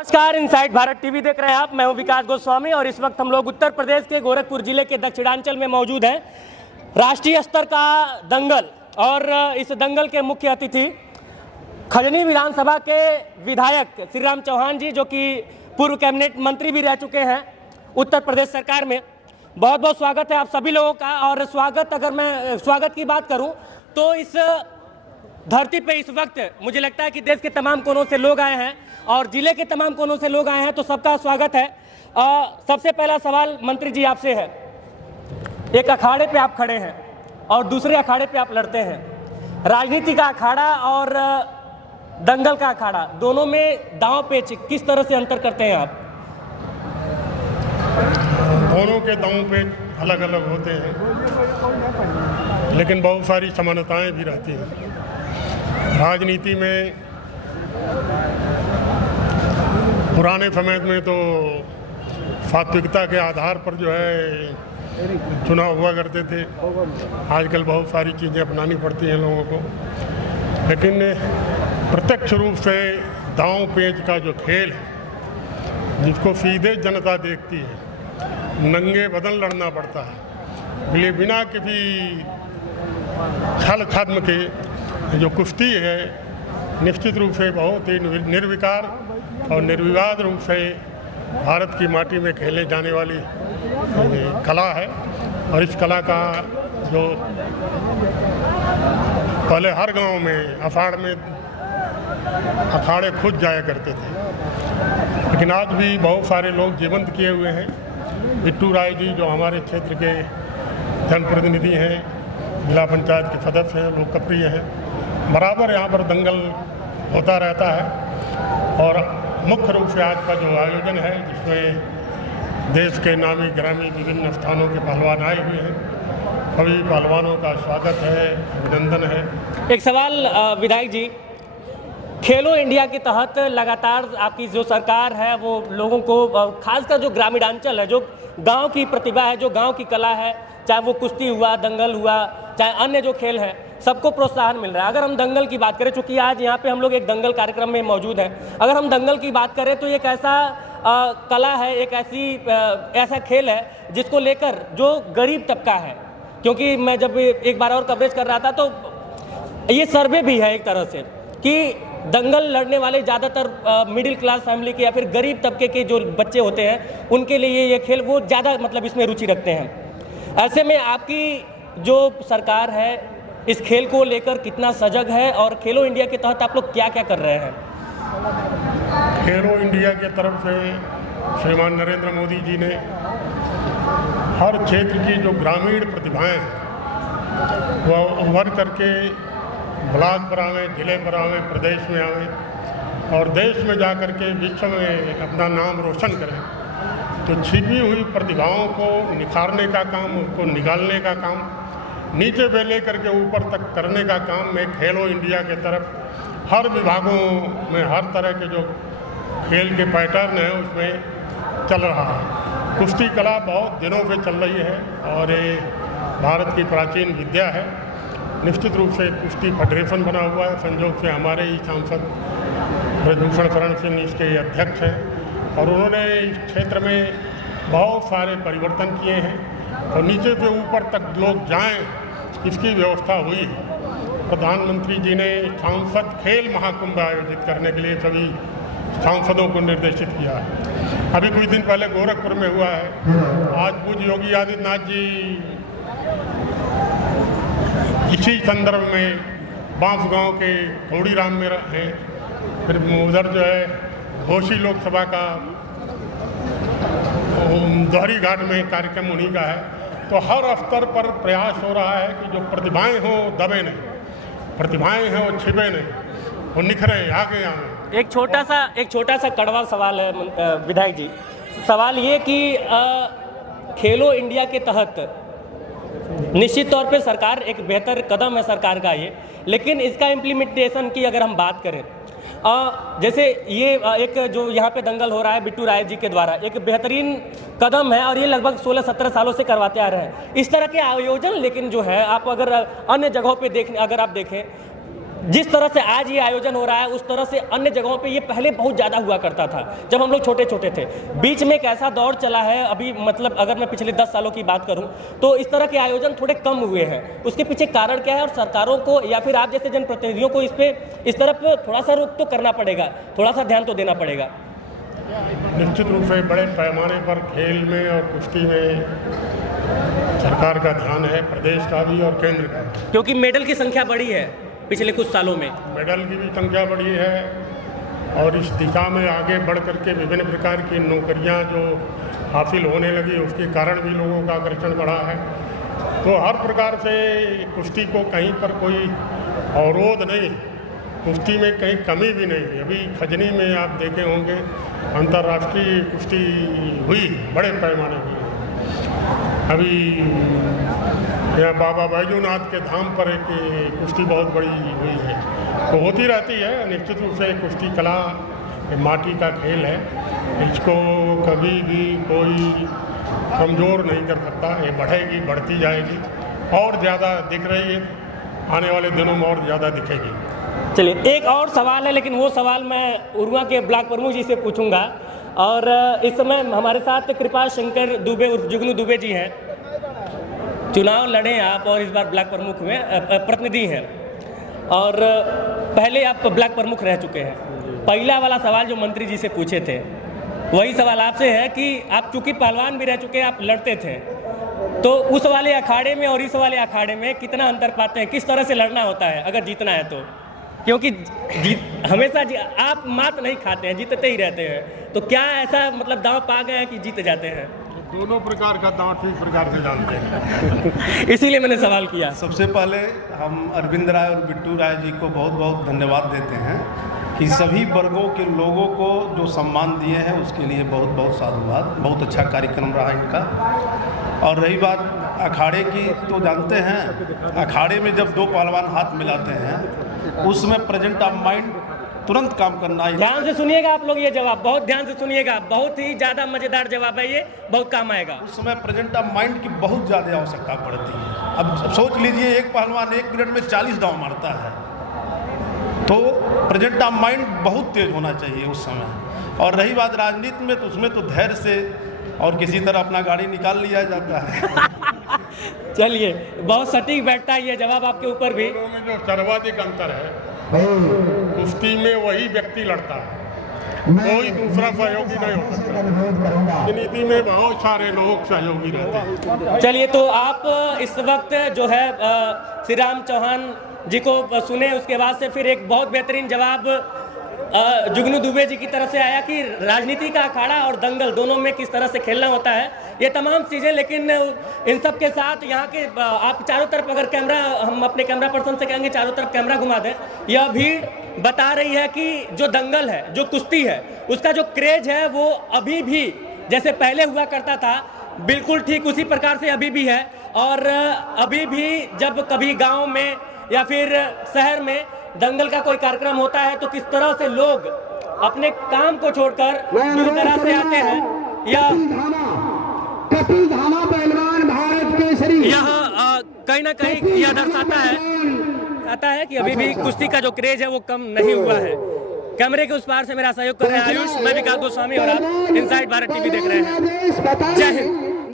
नमस्कार, inside Bharat TV देख रहे हैं आप। मैं हूं विकास गोस्वामी और इस वक्त हम लोग उत्तर प्रदेश के गोरखपुर जिले के दक्षिणांचल में मौजूद हैं। राष्ट्रीय स्तर का दंगल और इस दंगल के मुख्य अतिथि खजनी विधानसभा के विधायक श्री राम चौहान जी, जो कि पूर्व कैबिनेट मंत्री भी रह चुके हैं उत्तर प्रदेश सरकार में। बहुत बहुत स्वागत है आप सभी लोगों का। और स्वागत, अगर मैं स्वागत की बात करूं तो इस धरती पे इस वक्त मुझे लगता है कि देश के तमाम कोनों से लोग आए हैं और जिले के तमाम कोनों से लोग आए हैं, तो सबका स्वागत है। सबसे पहला सवाल मंत्री जी आपसे है। एक अखाड़े पे आप खड़े हैं और दूसरे अखाड़े पे आप लड़ते हैं। राजनीति का अखाड़ा और दंगल का अखाड़ा, दोनों में दांव पेच किस तरह से अंतर करते हैं आप? दोनों के दांव पेच अलग अलग होते हैं, लेकिन बहुत सारी समानताएं भी रहती हैं। राजनीति में पुराने समय में तो सात्विकता के आधार पर जो है चुनाव हुआ करते थे। आजकल बहुत सारी चीज़ें अपनानी पड़ती हैं लोगों को, लेकिन प्रत्यक्ष रूप से दांव पेच का जो खेल है, जिसको सीधे जनता देखती है, नंगे बदन लड़ना पड़ता है, इसलिए बिना किसी छल छद्म के जो कुश्ती है, निश्चित रूप से बहुत ही निर्विकार और निर्विवाद रूप से भारत की माटी में खेले जाने वाली कला है। और इस कला का जो पहले हर गांव में अषाढ़ में अखाड़े खुद जाया करते थे, लेकिन आज भी बहुत सारे लोग जीवंत किए हुए हैं। बिट्टू राय जी जो हमारे क्षेत्र के जनप्रतिनिधि हैं, जिला पंचायत के सदस्य हैं, लोकप्रिय हैं, बराबर यहाँ पर दंगल होता रहता है। और मुख्य रूप से आज का जो आयोजन है, जिसमें देश के नामी ग्रामी विभिन्न स्थानों के पहलवान आए हुए हैं, सभी पहलवानों का स्वागत है, अभिनंदन है। एक सवाल विधायक जी, खेलो इंडिया के तहत लगातार आपकी जो सरकार है वो लोगों को, खासकर जो ग्रामीणांचल है, जो गांव की प्रतिभा है, जो गांव की कला है, चाहे वो कुश्ती हुआ, दंगल हुआ, चाहे अन्य जो खेल है, सबको प्रोत्साहन मिल रहा है। अगर हम दंगल की बात करें, चूंकि आज यहाँ पे हम लोग एक दंगल कार्यक्रम में मौजूद हैं, अगर हम दंगल की बात करें तो एक ऐसा कला है, एक ऐसा खेल है जिसको लेकर जो गरीब तबका है, क्योंकि मैं जब एक बार और कवरेज कर रहा था तो ये सर्वे भी है एक तरह से कि दंगल लड़ने वाले ज़्यादातर मिडिल क्लास फैमिली के या फिर गरीब तबके के जो बच्चे होते हैं, उनके लिए ये खेल वो ज़्यादा मतलब इसमें रुचि रखते हैं। ऐसे में आपकी जो सरकार है इस खेल को लेकर कितना सजग है और खेलो इंडिया के तहत आप लोग क्या क्या कर रहे हैं? खेलो इंडिया के तरफ से श्रीमान नरेंद्र मोदी जी ने हर क्षेत्र की जो ग्रामीण प्रतिभाएं हैं वह उभर करके ब्लॉक पर आवें, जिले पर आवें, प्रदेश में आवें और देश में जा कर के विश्व में अपना नाम रोशन करें। तो छिपी हुई प्रतिभाओं को निखारने का काम, उसको निकालने का काम, नीचे से लेकर के ऊपर तक करने का काम में खेलो इंडिया के तरफ हर विभागों में हर तरह के जो खेल के पैटर्न हैं उसमें चल रहा है। कुश्ती कला बहुत दिनों से चल रही है और ये भारत की प्राचीन विद्या है। निश्चित रूप से कुश्ती फेडरेशन बना हुआ है, संयोग से हमारे ही सांसद ब्रजभूषण शरण सिंह इसके अध्यक्ष हैं और उन्होंने इस क्षेत्र में बहुत सारे परिवर्तन किए हैं और नीचे से ऊपर तक लोग जाएं, इसकी व्यवस्था हुई है। प्रधानमंत्री जी ने सांसद खेल महाकुंभ आयोजित करने के लिए सभी सांसदों को निर्देशित किया है। अभी कुछ दिन पहले गोरखपुर में हुआ है। आज पूज्य योगी आदित्यनाथ जी इसी संदर्भ में बांस गांव के घोड़ीराम में हैं, फिर उधर जो है घोसी लोकसभा का दोहरी घाट में कार्यक्रम उन्हीं का है। तो हर स्तर पर प्रयास हो रहा है कि जो प्रतिभाएं हों दबे नहीं, प्रतिभाएं हों छिपे नहीं, वो निखरे आगे आए। एक छोटा सा कड़वा सवाल है विधायक जी। सवाल ये कि खेलो इंडिया के तहत निश्चित तौर पे सरकार, एक बेहतर कदम है सरकार का ये, लेकिन इसका इम्प्लीमेंटेशन की अगर हम बात करें, जैसे ये एक जो यहाँ पे दंगल हो रहा है बिट्टू राय जी के द्वारा, एक बेहतरीन कदम है और ये लगभग 16-17 सालों से करवाते आ रहे हैं इस तरह के आयोजन। लेकिन जो है आप अगर अन्य जगहों पे अगर आप देखें जिस तरह से आज ये आयोजन हो रहा है उस तरह से अन्य जगहों पे ये पहले बहुत ज़्यादा हुआ करता था जब हम लोग छोटे छोटे थे। बीच में एक ऐसा दौर चला है अभी, मतलब अगर मैं पिछले 10 सालों की बात करूं तो इस तरह के आयोजन थोड़े कम हुए हैं। उसके पीछे कारण क्या है, और सरकारों को या फिर आप जैसे जनप्रतिनिधियों को इस तरफ थोड़ा सा रुख तो करना पड़ेगा, थोड़ा सा ध्यान तो देना पड़ेगा। निश्चित रूप से बड़े पैमाने पर खेल में और कुश्ती में सरकार का ध्यान है, प्रदेश का भी और केंद्र का भी, क्योंकि मेडल की संख्या बढ़ी है पिछले कुछ सालों में। मेडल की भी संख्या बढ़ी है और इस दिशा में आगे बढ़ करके विभिन्न प्रकार की नौकरियां जो हासिल होने लगी उसके कारण भी लोगों का आकर्षण बढ़ा है। तो हर प्रकार से कुश्ती को कहीं पर कोई अवरोध नहीं, कुश्ती में कहीं कमी भी नहीं। अभी खजनी में आप देखे होंगे अंतर्राष्ट्रीय कुश्ती हुई, बड़े पैमाने हुई। अभी यहाँ बाबा बैजूनाथ के धाम पर एक कुश्ती बहुत बड़ी हुई है, तो होती रहती है। निश्चित रूप से कुश्ती कला माटी का खेल है, इसको कभी भी कोई कमज़ोर नहीं कर सकता। ये बढ़ेगी, बढ़ती जाएगी और ज़्यादा दिख रही है, आने वाले दिनों में और ज़्यादा दिखेगी। चलिए, एक और सवाल है, लेकिन वो सवाल मैं उरुआ के ब्लॉक प्रमुख जी से पूछूंगा। और इस समय हमारे साथ कृपा शंकर दुबे उर्फ जुगनू दुबे जी हैं। चुनाव लड़े आप और इस बार ब्लॉक प्रमुख हुए, प्रतिनिधि हैं, और पहले आप ब्लॉक प्रमुख रह चुके हैं। पहला वाला सवाल जो मंत्री जी से पूछे थे वही सवाल आपसे है कि आप चूंकि पहलवान भी रह चुके हैं, आप लड़ते थे, तो उस वाले अखाड़े में और इस वाले अखाड़े में कितना अंतर पाते हैं? किस तरह से लड़ना होता है अगर जीतना है तो? क्योंकि हमेशा आप मात नहीं खाते हैं, जीतते ही रहते हैं, तो क्या ऐसा मतलब दांव पा गए हैं कि जीत जाते हैं? दोनों प्रकार का दांव ठीक प्रकार से जानते हैं। इसीलिए मैंने सवाल किया। सबसे पहले हम अरविंद राय और बिट्टू राय जी को बहुत बहुत धन्यवाद देते हैं कि सभी वर्गों के लोगों को जो सम्मान दिए हैं उसके लिए बहुत बहुत साधुवाद। बहुत अच्छा कार्यक्रम रहा इनका। और रही बात अखाड़े की, तो जानते हैं अखाड़े में जब दो पहलवान हाथ मिलाते हैं उसमें प्रेजेंट ऑफ माइंड तुरंत काम करना है। ध्यान से सुनिएगा आप लोग ये जवाब, बहुत ध्यान से सुनिएगा, बहुत ही ज़्यादा मज़ेदार जवाब है ये, बहुत काम आएगा। उस समय प्रेजेंट ऑफ माइंड की बहुत ज़्यादा आवश्यकता पड़ती है। अब सोच लीजिए एक पहलवान 1 मिनट में 40 दांव मारता है, तो प्रेजेंट ऑफ माइंड बहुत तेज होना चाहिए उस समय। और रही बात राजनीति में, तो उसमें तो धैर्य से और किसी तरह अपना गाड़ी निकाल लिया जाता है। चलिए, बहुत सटीक बैठता है ये जवाब आपके ऊपर भी। दोनों में जो सर्वाधिक अंतर है, कुश्ती में वही व्यक्ति लड़ता है, कोई दूसरा सहयोगी नहीं हो सकता। राजनीति में बहुत सारे लोग सहयोगी रहते हैं। चलिए, तो आप इस वक्त जो है श्री राम चौहान जी को सुने, उसके बाद से फिर एक बहुत बेहतरीन जवाब जुगनू दुबे जी की तरफ से आया कि राजनीति का अखाड़ा और दंगल दोनों में किस तरह से खेलना होता है, ये तमाम चीज़ें। लेकिन इन सब के साथ यहाँ के आप चारों तरफ अगर कैमरा, हम अपने कैमरा पर्सन से कहेंगे चारों तरफ कैमरा घुमा दें, यह भीड़ बता रही है कि जो दंगल है, जो कुश्ती है, उसका जो क्रेज है वो अभी भी जैसे पहले हुआ करता था, बिल्कुल ठीक उसी प्रकार से अभी भी है। और अभी भी जब कभी गाँव में या फिर शहर में दंगल का कोई कार्यक्रम होता है तो किस तरह से लोग अपने काम को छोड़कर दूर दराज से आते हैं। यह कहीं ना कहीं यह दर्शाता है कि अभी भी कुश्ती का जो क्रेज है वो कम नहीं हुआ है। कैमरे के उस पार से मेरा सहयोग कर रहे हैं आयुष, मैं विकास गोस्वामी और आप इनसाइड भारत टीवी देख रहे हैं। जय हिंद।